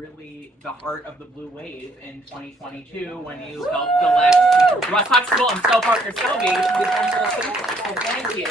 really the heart of the blue wave in 2022 when you helped elect Russ Huxtable and Stel Parker Selby to the General Assembly. So thank you.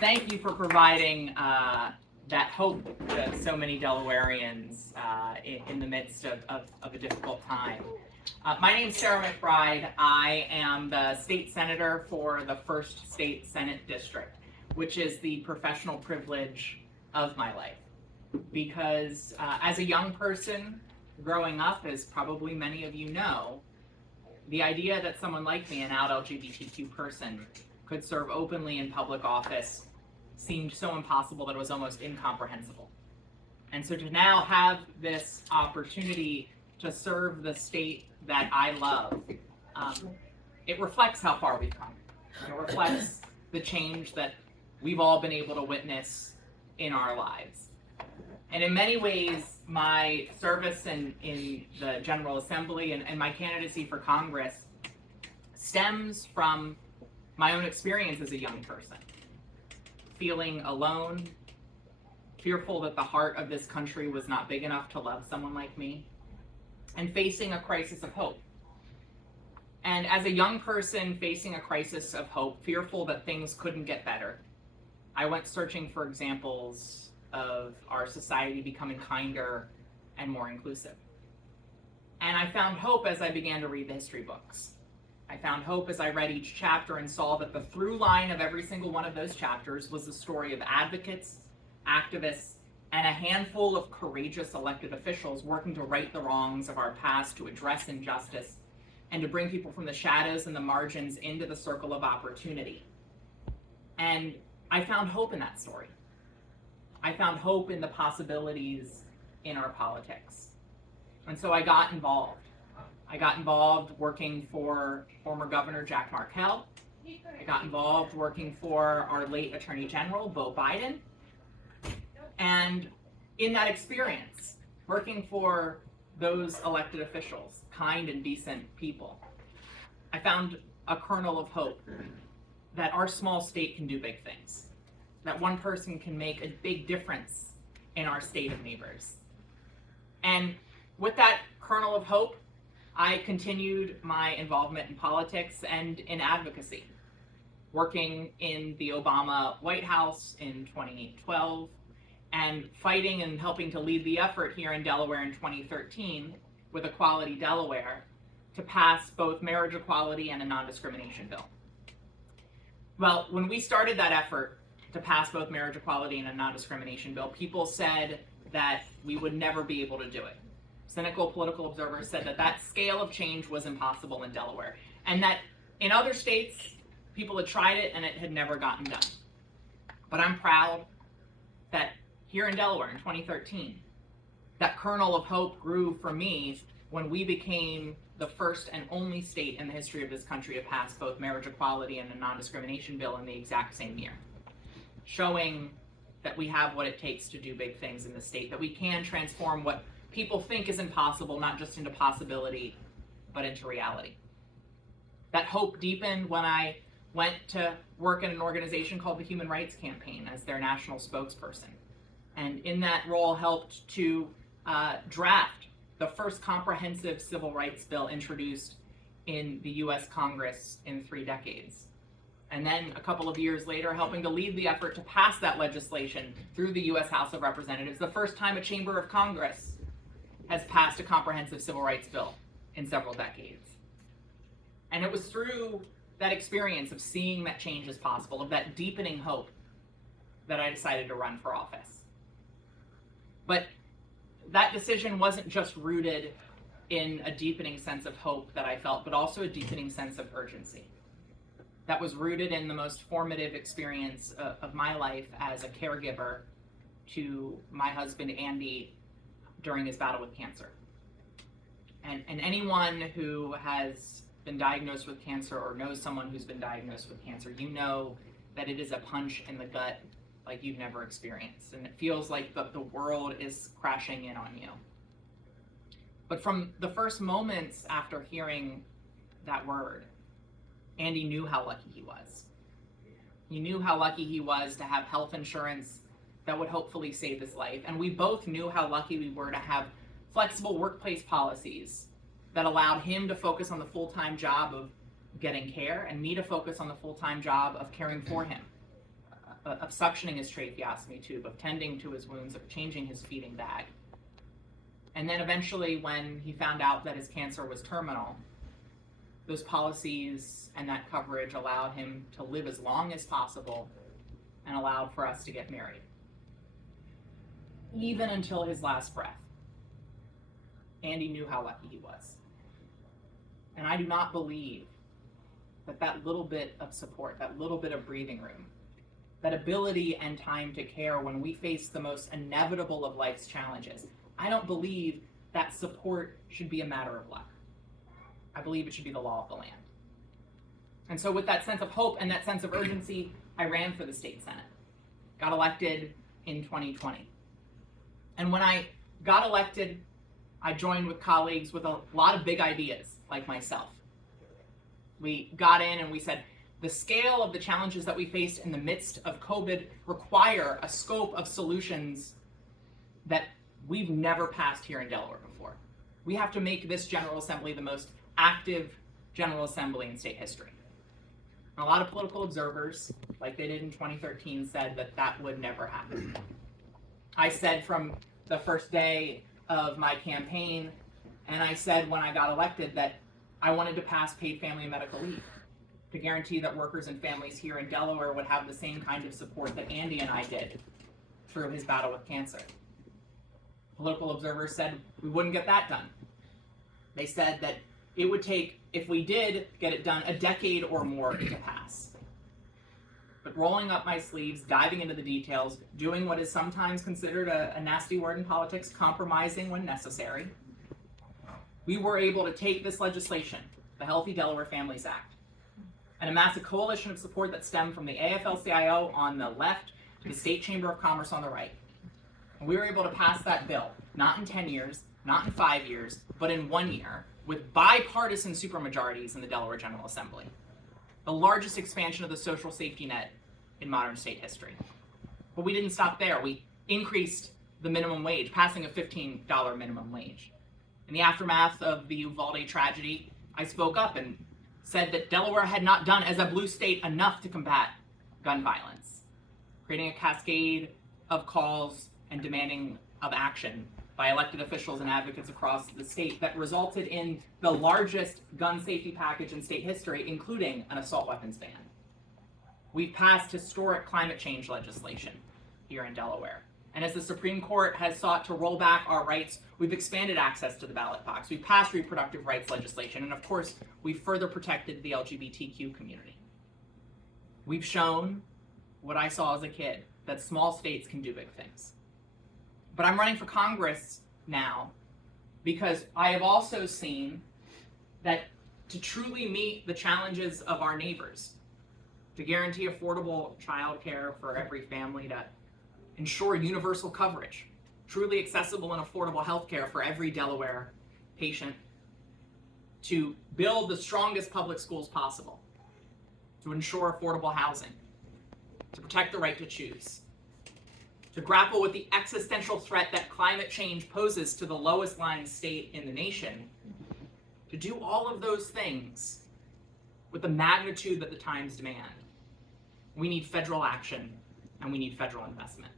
Thank you for providing that hope to so many Delawareans in the midst of a difficult time. My name is Sarah McBride. I am the state senator for the 1st State Senate District, which is the professional privilege of my life. Because as a young person growing up, as probably many of you know, the idea that someone like me, an out LGBTQ person, could serve openly in public office seemed so impossible that it was almost incomprehensible. And so to now have this opportunity to serve the state that I love, it reflects how far we've come. It reflects the change that we've all been able to witness in our lives. And in many ways, my service in the General Assembly and my candidacy for Congress stems from my own experience as a young person. Feeling alone, fearful that the heart of this country was not big enough to love someone like me, and facing a crisis of hope. And as a young person facing a crisis of hope, fearful that things couldn't get better, I went searching for examples of our society becoming kinder and more inclusive. And I found hope as I began to read the history books. I found hope as I read each chapter and saw that the through line of every single one of those chapters was the story of advocates, activists, and a handful of courageous elected officials working to right the wrongs of our past, to address injustice, and to bring people from the shadows and the margins into the circle of opportunity. And I found hope in that story. I found hope in the possibilities in our politics. And so I got involved. I got involved working for former Governor Jack Markell. I got involved working for our late Attorney General, Beau Biden. And in that experience, working for those elected officials, kind and decent people, I found a kernel of hope that our small state can do big things, that one person can make a big difference in our state of neighbors. And with that kernel of hope, I continued my involvement in politics and in advocacy, working in the Obama White House in 2012, and fighting and helping to lead the effort here in Delaware in 2013 with Equality Delaware to pass both marriage equality and a non-discrimination bill. Well, when we started that effort to pass both marriage equality and a non-discrimination bill, people said that we would never be able to do it. Cynical political observers said that that scale of change was impossible in Delaware, and that in other states, people had tried it and it had never gotten done. But I'm proud that here in Delaware in 2013, that kernel of hope grew for me when we became the first and only state in the history of this country to pass both marriage equality and a non-discrimination bill in the exact same year, showing that we have what it takes to do big things in the state, that we can transform what people think is impossible, not just into possibility, but into reality. That hope deepened when I went to work in an organization called the Human Rights Campaign as their national spokesperson. And in that role helped to draft the first comprehensive civil rights bill introduced in the US Congress in 3 decades. And then a couple of years later, helping to lead the effort to pass that legislation through the US House of Representatives, the first time a chamber of Congress has passed a comprehensive civil rights bill in several decades. And it was through that experience of seeing that change is possible, of that deepening hope, that I decided to run for office. But that decision wasn't just rooted in a deepening sense of hope that I felt, but also a deepening sense of urgency. That was rooted in the most formative experience of my life as a caregiver to my husband, Andy, during his battle with cancer. And anyone who has been diagnosed with cancer or knows someone who's been diagnosed with cancer, you know that it is a punch in the gut like you've never experienced. And it feels like the world is crashing in on you. But from the first moments after hearing that word, Andy knew how lucky he was. He knew how lucky he was to have health insurance that would hopefully save his life. And we both knew how lucky we were to have flexible workplace policies that allowed him to focus on the full-time job of getting care and me to focus on the full-time job of caring for him, of suctioning his tracheostomy tube, of tending to his wounds, of changing his feeding bag. And then eventually, when he found out that his cancer was terminal, those policies and that coverage allowed him to live as long as possible and allowed for us to get married. Even until his last breath, Andy knew how lucky he was. And I do not believe that that little bit of support, that little bit of breathing room, that ability and time to care when we face the most inevitable of life's challenges, I don't believe that support should be a matter of luck. I believe it should be the law of the land. And so with that sense of hope and that sense of urgency, I ran for the state Senate, got elected in 2020. And when I got elected, I joined with colleagues with a lot of big ideas, like myself. We got in and we said, the scale of the challenges that we faced in the midst of COVID require a scope of solutions that we've never passed here in Delaware before. We have to make this General Assembly the most active General Assembly in state history. And a lot of political observers, like they did in 2013, said that that would never happen. I said from the first day of my campaign, and I said when I got elected, that I wanted to pass paid family and medical leave to guarantee that workers and families here in Delaware would have the same kind of support that Andy and I did through his battle with cancer. Political observers said we wouldn't get that done. They said that it would take, if we did get it done, a decade or more to pass. But rolling up my sleeves, diving into the details, doing what is sometimes considered a nasty word in politics, compromising when necessary, we were able to take this legislation, the Healthy Delaware Families Act, and amass a coalition of support that stemmed from the AFL-CIO on the left to the State Chamber of Commerce on the right. And we were able to pass that bill, not in 10 years, not in 5 years, but in 1 year, with bipartisan supermajorities in the Delaware General Assembly. The largest expansion of the social safety net in modern state history. But we didn't stop there. We increased the minimum wage, passing a $15 minimum wage. In the aftermath of the Uvalde tragedy, I spoke up and said that Delaware had not done, as a blue state, enough to combat gun violence, creating a cascade of calls and demanding of action by elected officials and advocates across the state that resulted in the largest gun safety package in state history, including an assault weapons ban. We've passed historic climate change legislation here in Delaware. And as the Supreme Court has sought to roll back our rights, we've expanded access to the ballot box. We've passed reproductive rights legislation. And of course, we've further protected the LGBTQ community. We've shown what I saw as a kid, that small states can do big things. But I'm running for Congress now because I have also seen that to truly meet the challenges of our neighbors, to guarantee affordable childcare for every family, to ensure universal coverage, truly accessible and affordable health care for every Delaware patient, to build the strongest public schools possible, to ensure affordable housing, to protect the right to choose, to grapple with the existential threat that climate change poses to the lowest lying state in the nation, to do all of those things with the magnitude that the times demand, we need federal action and we need federal investment.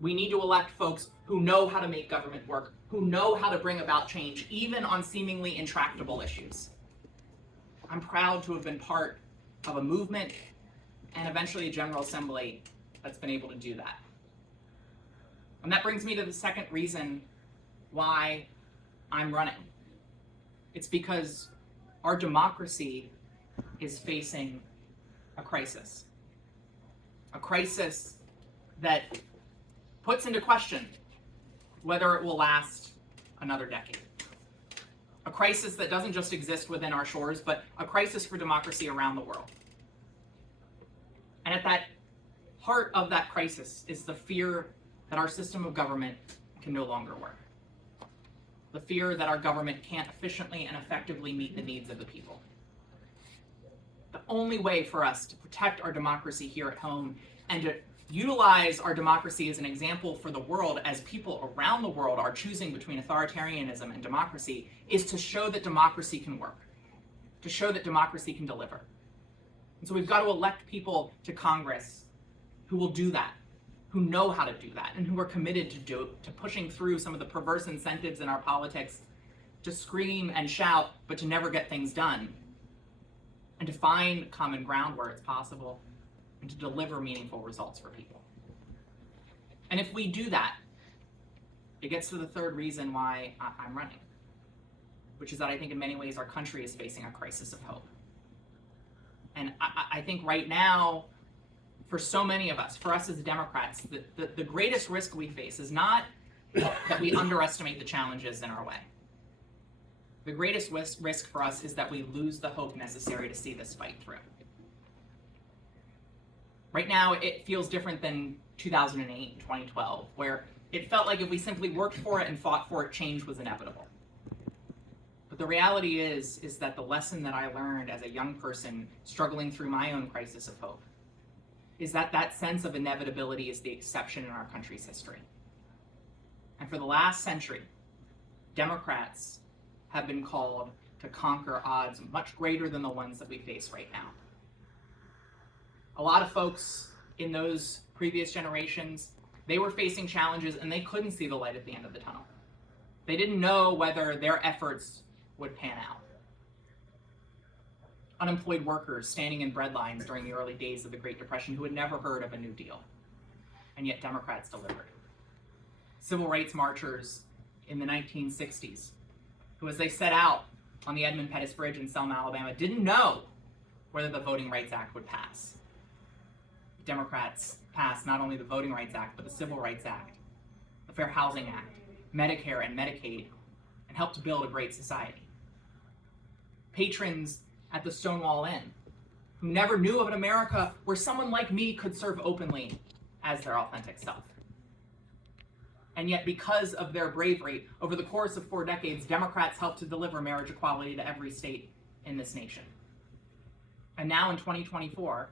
We need to elect folks who know how to make government work, who know how to bring about change, even on seemingly intractable issues. I'm proud to have been part of a movement and eventually a General Assembly that's been able to do that. And that brings me to the second reason why I'm running. It's because our democracy is facing a crisis. A crisis that puts into question whether it will last another decade. A crisis that doesn't just exist within our shores, but a crisis for democracy around the world. And at that heart of that crisis is the fear that our system of government can no longer work. The fear that our government can't efficiently and effectively meet the needs of the people. The only way for us to protect our democracy here at home and to utilize our democracy as an example for the world as people around the world are choosing between authoritarianism and democracy is to show that democracy can work, to show that democracy can deliver. And so we've got to elect people to Congress who will do that, who know how to do that, and who are committed to pushing through some of the perverse incentives in our politics to scream and shout, but to never get things done, and to find common ground where it's possible, and to deliver meaningful results for people. And if we do that, it gets to the third reason why I'm running, which is that I think in many ways our country is facing a crisis of hope. And I think right now, for so many of us, for us as Democrats, the greatest risk we face is not that we underestimate the challenges in our way. The greatest risk for us is that we lose the hope necessary to see this fight through. Right now, it feels different than 2008 and 2012, where it felt like if we simply worked for it and fought for it, change was inevitable. But the reality is that the lesson that I learned as a young person struggling through my own crisis of hope is that that sense of inevitability is the exception in our country's history. And for the last century, Democrats have been called to conquer odds much greater than the ones that we face right now. A lot of folks in those previous generations, they were facing challenges and they couldn't see the light at the end of the tunnel. They didn't know whether their efforts would pan out. Unemployed workers standing in bread lines during the early days of the Great Depression who had never heard of a New Deal, and yet Democrats delivered. Civil rights marchers in the 1960s, who as they set out on the Edmund Pettus Bridge in Selma, Alabama, didn't know whether the Voting Rights Act would pass. Democrats passed not only the Voting Rights Act, but the Civil Rights Act, the Fair Housing Act, Medicare and Medicaid, and helped to build a great society. Patrons at the Stonewall Inn, who never knew of an America where someone like me could serve openly as their authentic self. And yet, because of their bravery, over the course of 4 decades, Democrats helped to deliver marriage equality to every state in this nation. And now in 2024,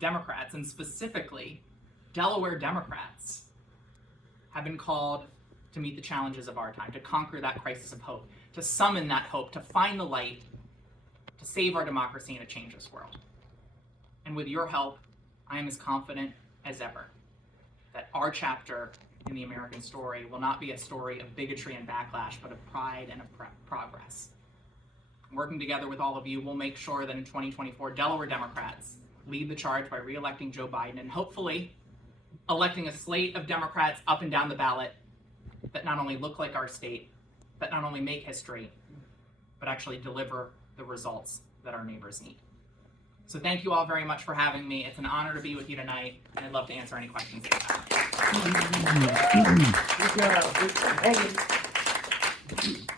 Democrats, and specifically Delaware Democrats, have been called to meet the challenges of our time, to conquer that crisis of hope, to summon that hope, to find the light, to save our democracy and to change this world. And with your help, I am as confident as ever that our chapter in the American story will not be a story of bigotry and backlash, but of pride and of progress. Working together with all of you, we'll make sure that in 2024, Delaware Democrats lead the charge by re-electing Joe Biden and hopefully electing a slate of Democrats up and down the ballot that not only look like our state, that not only make history, but actually deliver the results that our neighbors need. So thank you all very much for having me. It's an honor to be with you tonight, and I'd love to answer any questions that you have. Good job. Good job.